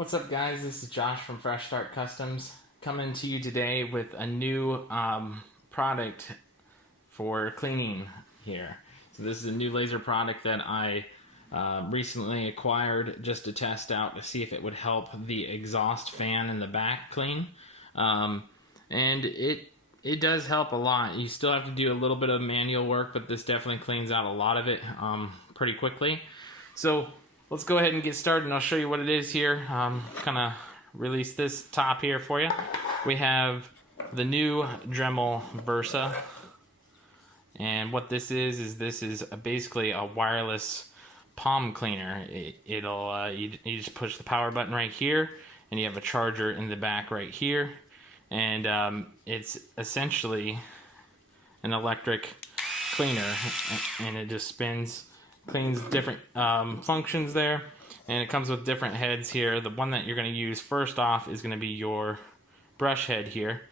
What's up, guys? This is Josh from Fresh Start Customs coming to you today with a new product for cleaning here. So this is a new laser product that I recently acquired just to test out to see if it would help the exhaust fan in the back clean. And it does help a lot. You still have to do a little bit of manual work, but this definitely cleans out a lot of it pretty quickly. So let's go ahead and get started, and I'll show you what it is here. Kind of release this top here for you. We have the new Dremel Versa, and what this is basically a wireless palm cleaner. It'll you just push the power button right here, and you have a charger in the back right here, and it's essentially an electric cleaner, and it just spins. Cleans different functions there, and it comes with different heads here. The one that you're going to use first off is going to be your brush head here,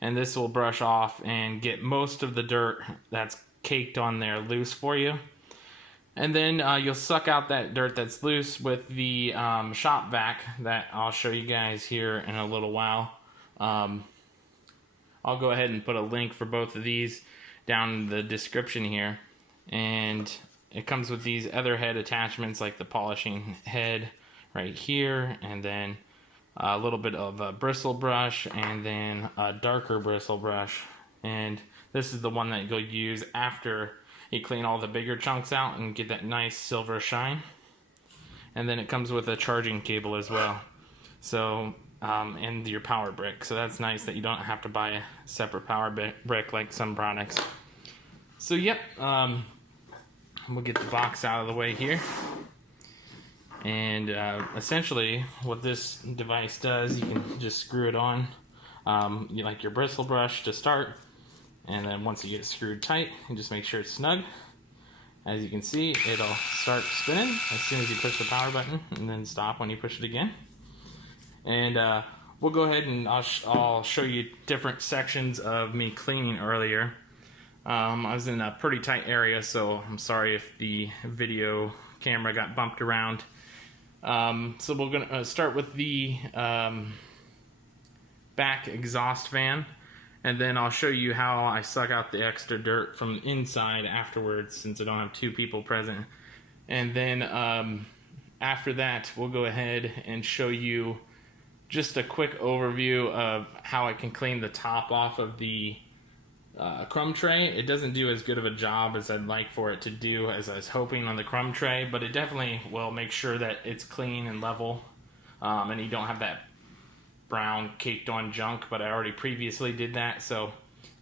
and this will brush off and get most of the dirt that's caked on there loose for you. And then you'll suck out that dirt that's loose with the shop vac that I'll show you guys here in a little while. I'll go ahead and put a link for both of these down in the description here. And it comes with these other head attachments, like the polishing head right here, and then a little bit of a bristle brush, and then a darker bristle brush. And this is the one that you'll use after you clean all the bigger chunks out and get that nice silver shine. And then it comes with a charging cable as well. So, and your power brick. So that's nice that you don't have to buy a separate power brick like some products. So yep, we'll get the box out of the way here, and essentially what this device does, you can just screw it on like your bristle brush to start, and then once you get it screwed tight, you just make sure it's snug. As you can see, it'll start spinning as soon as you push the power button, and then stop when you push it again. And we'll go ahead and I'll show you different sections of me cleaning earlier. I was in a pretty tight area, so I'm sorry if the video camera got bumped around. So we're going to start with the back exhaust fan, and then I'll show you how I suck out the extra dirt from the inside afterwards, since I don't have two people present. And then after that, we'll go ahead and show you just a quick overview of how I can clean the top off of the crumb tray. It doesn't do as good of a job as I'd like for it to do, as I was hoping on the crumb tray, but it definitely will make sure that it's clean and level, and you don't have that brown caked on junk, but I already previously did that, so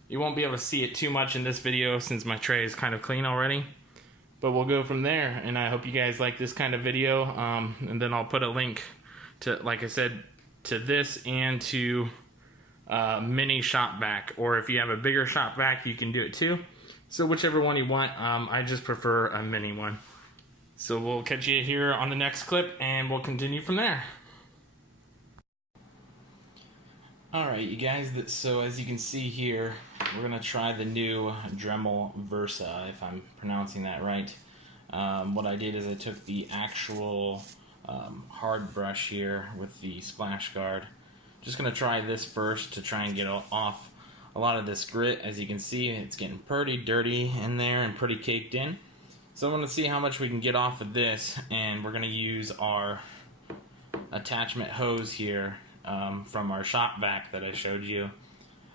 you won't be able to see it too much in this video since my tray is kind of clean already. But we'll go from there, and I hope you guys like this kind of video, and then I'll put a link to, like I said, to this and to mini shop vac, or if you have a bigger shop vac, you can do it too. So whichever one you want. I just prefer a mini one. So we'll catch you here on the next clip, and we'll continue from there. Alright, you guys, so as you can see here, we're going to try the new Dremel Versa, if I'm pronouncing that right. What I did is I took the actual hard brush here with the splash guard. Just going to try this first to try and get off a lot of this grit. As you can see, it's getting pretty dirty in there and pretty caked in. So I want to see how much we can get off of this, and we're going to use our attachment hose here from our shop vac that I showed you.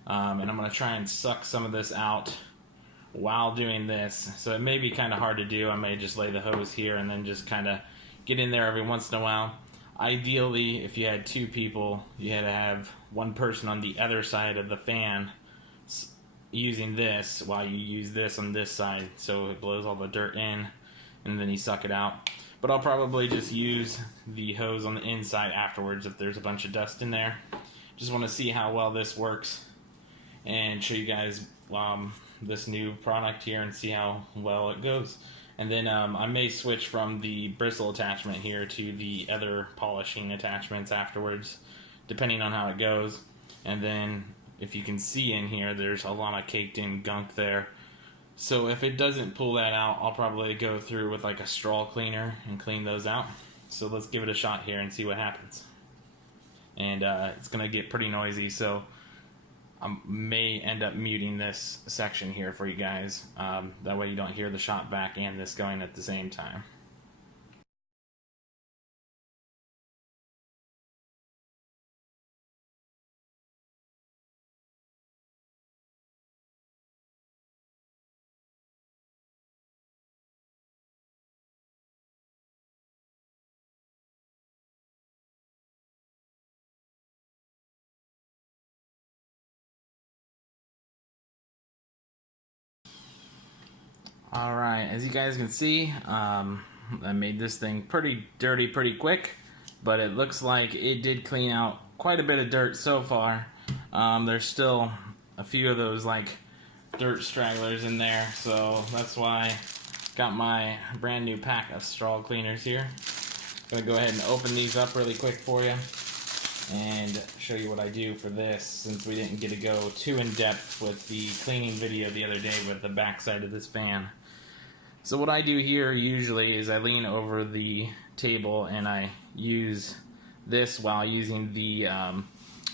And I'm going to try and suck some of this out while doing this. So it may be kind of hard to do. I may just lay the hose here and then just kind of get in there every once in a while. Ideally, if you had two people, you had to have one person on the other side of the fan using this while you use this on this side, so it blows all the dirt in, and then you suck it out. But I'll probably just use the hose on the inside afterwards if there's a bunch of dust in there. Just want to see how well this works and show you guys this new product here and see how well it goes. And then I may switch from the bristle attachment here to the other polishing attachments afterwards, depending on how it goes. And then, if you can see in here, there's a lot of caked in gunk there. So if it doesn't pull that out, I'll probably go through with like a straw cleaner and clean those out. So let's give it a shot here and see what happens. and it's going to get pretty noisy, so I may end up muting this section here for you guys. That way you don't hear the shop vac and this going at the same time. Alright, as you guys can see, I made this thing pretty dirty pretty quick, but it looks like it did clean out quite a bit of dirt so far. There's still a few of those like dirt stragglers in there, so that's why I got my brand new pack of straw cleaners here. I'm going to go ahead and open these up really quick for you and show you what I do for this, since we didn't get to go too in depth with the cleaning video the other day with the backside of this fan. So what I do here usually is I lean over the table and I use this while using the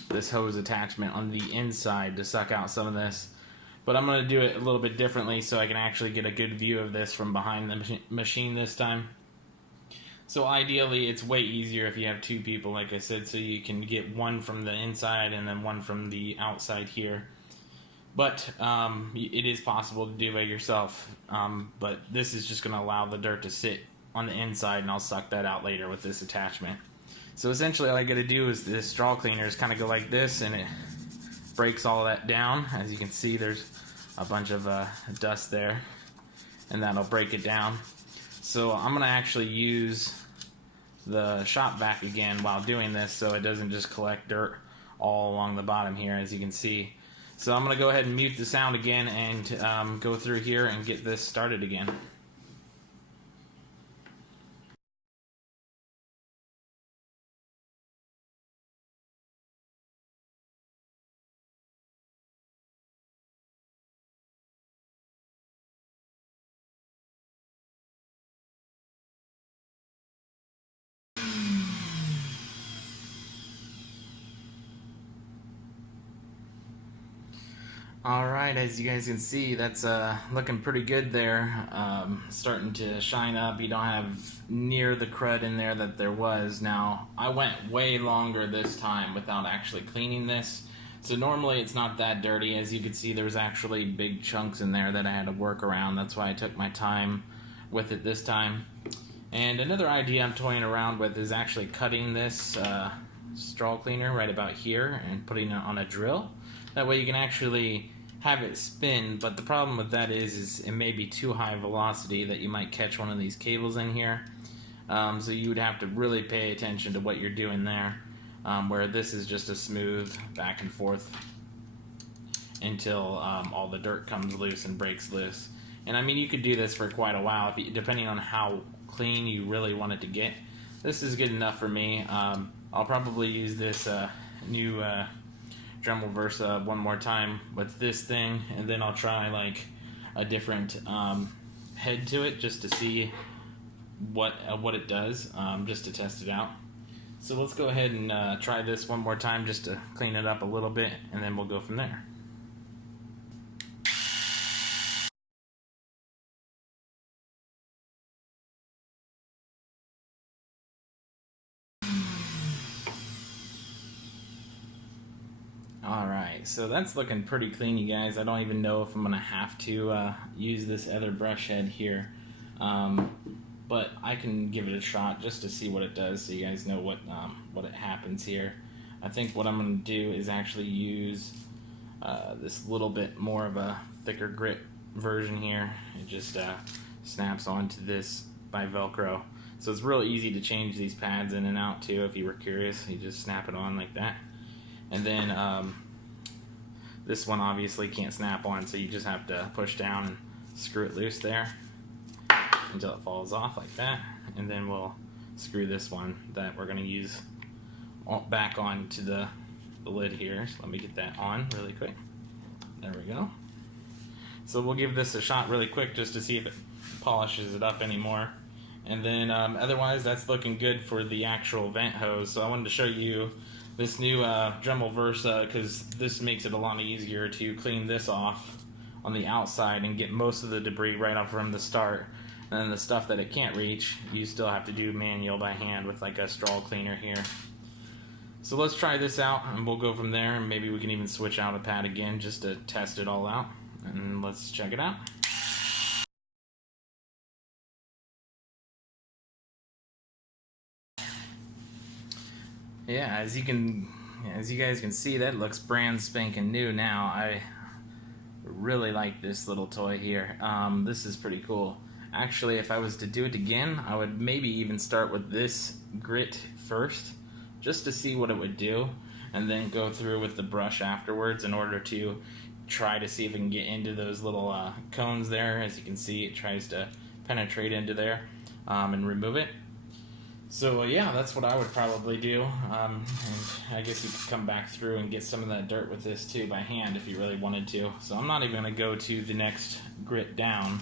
this hose attachment on the inside to suck out some of this. But I'm going to do it a little bit differently so I can actually get a good view of this from behind the machine this time. So ideally it's way easier if you have two people, like I said, so you can get one from the inside and then one from the outside here. But it is possible to do by yourself, but this is just going to allow the dirt to sit on the inside, and I'll suck that out later with this attachment. So essentially all I got to do is this straw cleaner is kind of go like this, and it breaks all that down. As you can see, there's a bunch of dust there, and that'll break it down. So I'm going to actually use the shop vac again while doing this, so it doesn't just collect dirt all along the bottom here, as you can see. So I'm going to go ahead and mute the sound again and go through here and get this started again. Alright, as you guys can see, that's looking pretty good there. Starting to shine up. You don't have near the crud in there that there was. Now, I went way longer this time without actually cleaning this. So normally it's not that dirty. As you can see, there's actually big chunks in there that I had to work around. That's why I took my time with it this time. And another idea I'm toying around with is actually cutting this straw cleaner right about here and putting it on a drill. That way you can actually have it spin, but the problem with that is it may be too high velocity that you might catch one of these cables in here. So you would have to really pay attention to what you're doing there, where this is just a smooth back and forth until all the dirt comes loose and breaks loose. And I mean, you could do this for quite a while, depending on how clean you really want it to get. This is good enough for me. I'll probably use this new Dremel Versa one more time with this thing, and then I'll try like a different head to it just to see what it does, just to test it out. So let's go ahead and try this one more time just to clean it up a little bit, and then we'll go from there. Alright, so that's looking pretty clean, you guys. I don't even know if I'm going to have to use this other brush head here. But I can give it a shot just to see what it does, so you guys know what it happens here. I think what I'm going to do is actually use this little bit more of a thicker grit version here. It just snaps onto this by Velcro. So it's real easy to change these pads in and out too if you were curious. You just snap it on like that. And then this one obviously can't snap on, so you just have to push down and screw it loose there until it falls off like that. And then we'll screw this one that we're going to use back onto the lid here. So let me get that on really quick. There we go. So we'll give this a shot really quick just to see if it polishes it up anymore. And then otherwise that's looking good for the actual vent hose. So I wanted to show you this new Dremel Versa, because this makes it a lot easier to clean this off on the outside and get most of the debris right off from the start. And then the stuff that it can't reach, you still have to do manual by hand with like a straw cleaner here. So let's try this out and we'll go from there, and maybe we can even switch out a pad again just to test it all out. And let's check it out. Yeah, as you guys can see, that looks brand spanking new now. I really like this little toy here. This is pretty cool. Actually, if I was to do it again, I would maybe even start with this grit first, just to see what it would do, and then go through with the brush afterwards in order to try to see if it can get into those little cones there. As you can see, it tries to penetrate into there and remove it. So yeah, that's what I would probably do, and I guess you could come back through and get some of that dirt with this too by hand if you really wanted to. So I'm not even going to go to the next grit down.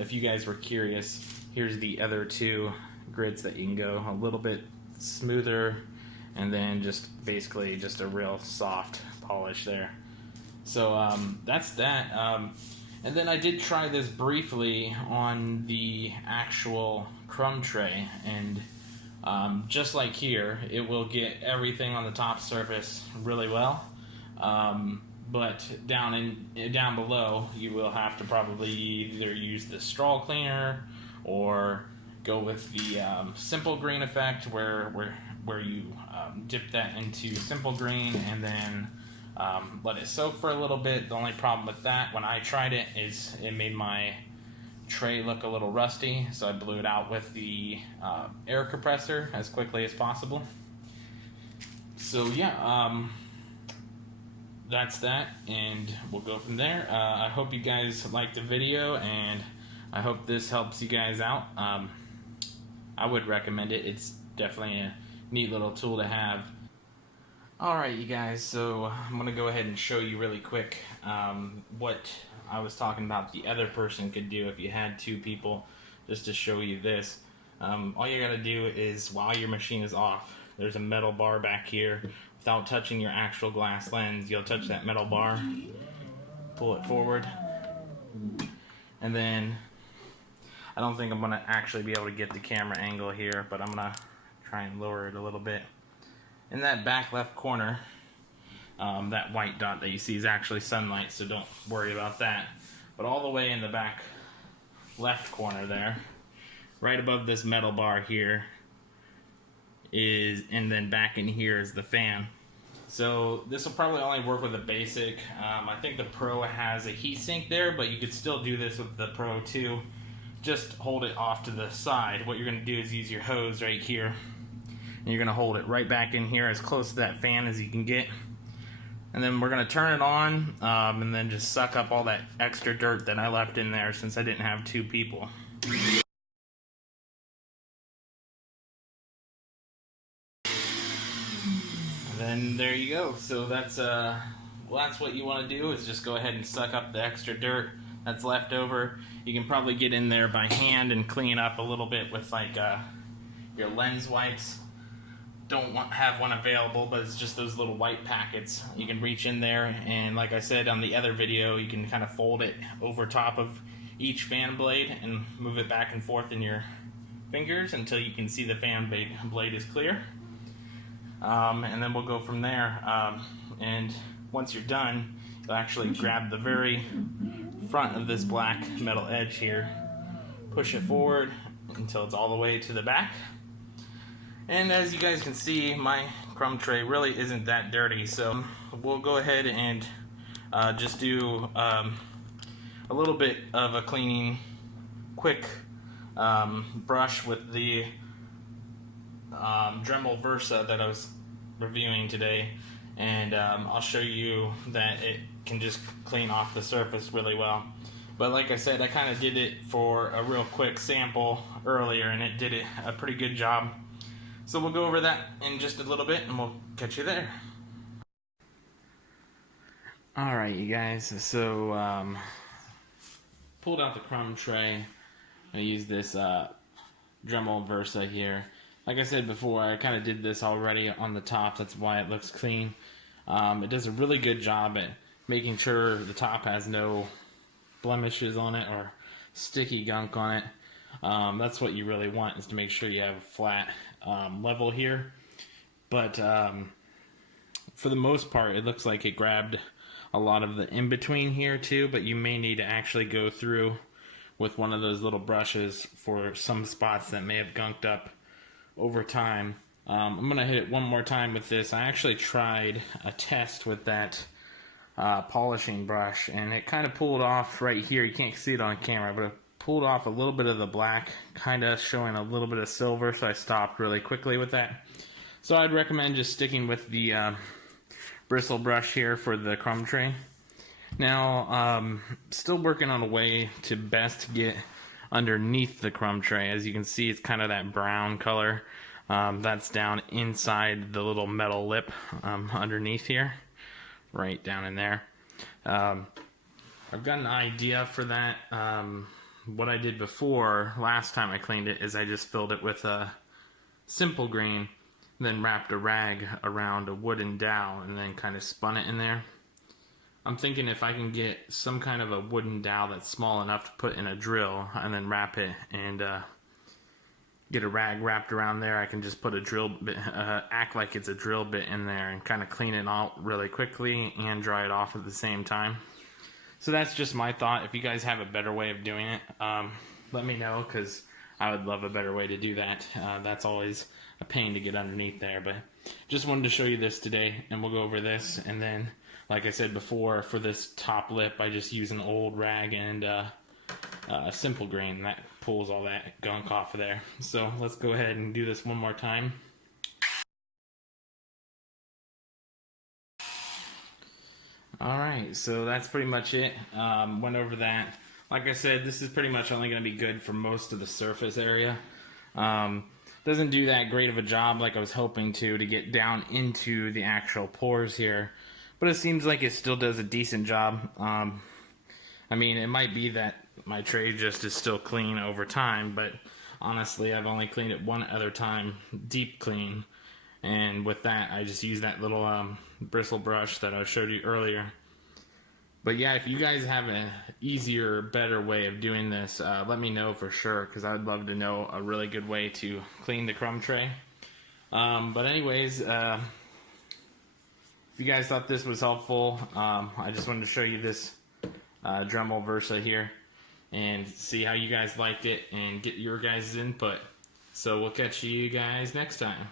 If you guys were curious, here's the other two grits that you can go a little bit smoother, and then just basically just a real soft polish there. So that's that. And then I did try this briefly on the actual Crumb tray, and just like here, it will get everything on the top surface really well. But down below, you will have to probably either use the straw cleaner or go with the simple green effect, where you dip that into simple green and then let it soak for a little bit. The only problem with that, when I tried it, is it made my tray look a little rusty, so I blew it out with the air compressor as quickly as possible. So yeah, that's that, and we'll go from there. I hope you guys liked the video, and I hope this helps you guys out. I would recommend it. It's definitely a neat little tool to have. Alright, you guys, so I'm going to go ahead and show you really quick what I was talking about the other person could do if you had two people, just to show you this. All you got to do is, while your machine is off, there's a metal bar back here. Without touching your actual glass lens, you'll touch that metal bar, pull it forward, and then I don't think I'm going to actually be able to get the camera angle here, but I'm going to try and lower it a little bit. In that back left corner, that white dot that you see is actually sunlight, so don't worry about that. But all the way in the back left corner there, right above this metal bar here, and then back in here is the fan. So this will probably only work with the basic. I think the Pro has a heatsink there, but you could still do this with the Pro too. Just hold it off to the side. What you're going to do is use your hose right here, and you're going to hold it right back in here as close to that fan as you can get. And then we're going to turn it on, and then just suck up all that extra dirt that I left in there since I didn't have two people. And then there you go. So that's what you want to do, is just go ahead and suck up the extra dirt that's left over. You can probably get in there by hand and clean up a little bit with like your lens wipes. Don't have one available, but it's just those little white packets. You can reach in there, and like I said on the other video, you can kind of fold it over top of each fan blade and move it back and forth in your fingers until you can see the fan blade is clear. And then we'll go from there. And once you're done, you'll actually grab the very front of this black metal edge here, push it forward until it's all the way to the back. And as you guys can see, my Crumb tray really isn't that dirty, so we'll go ahead and just do a little bit of a cleaning, quick brush with the Dremel Versa that I was reviewing today, and I'll show you that it can just clean off the surface really well. But like I said, I kind of did it for a real quick sample earlier, and it did a pretty good job. So we'll go over that in just a little bit, and we'll catch you there. Alright, you guys, so pulled out the Crumb tray. I use this Dremel Versa here. Like I said before, I kind of did this already on the top. That's why it looks clean. It does a really good job at making sure the top has no blemishes on it or sticky gunk on it. That's what you really want, is to make sure you have a flat level here. But for the most part, it looks like it grabbed a lot of the in-between here too, but you may need to actually go through with one of those little brushes for some spots that may have gunked up over time. I'm going to hit it one more time with this. I actually tried a test with that polishing brush, and it kind of pulled off right here. You can't see it on camera, but it pulled off a little bit of the black, kind of showing a little bit of silver, so I stopped really quickly with that. So I'd recommend just sticking with the bristle brush here for the crumb tray. Now, still working on a way to best get underneath the crumb tray. As you can see, it's kind of that brown color. That's down inside the little metal lip underneath here, right down in there. I've got an idea for that. What I did before, last time I cleaned it, is I just filled it with a simple green, then wrapped a rag around a wooden dowel and then kind of spun it in there. I'm thinking if I can get some kind of a wooden dowel that's small enough to put in a drill and then wrap it and get a rag wrapped around there, I can just put a drill bit, act like it's a drill bit in there and kind of clean it out really quickly and dry it off at the same time. So that's just my thought. If you guys have a better way of doing it, let me know, because I would love a better way to do that. That's always a pain to get underneath there, but just wanted to show you this today, and we'll go over this. And then, like I said before, for this top lip, I just use an old rag and a simple grain that pulls all that gunk off of there. So let's go ahead and do this one more time. Alright, so that's pretty much it. Went over that. Like I said, this is pretty much only going to be good for most of the surface area. Doesn't do that great of a job like I was hoping to get down into the actual pores here, but it seems like it still does a decent job. I mean, it might be that my tray just is still clean over time, but honestly, I've only cleaned it one other time, deep clean, and with that, I just use that little bristle brush that I showed you earlier. But yeah, if you guys have an easier, better way of doing this, let me know for sure, because I would love to know a really good way to clean the crumb tray. But anyways, if you guys thought this was helpful, I just wanted to show you this Dremel Versa here and see how you guys liked it and get your guys' input. So we'll catch you guys next time.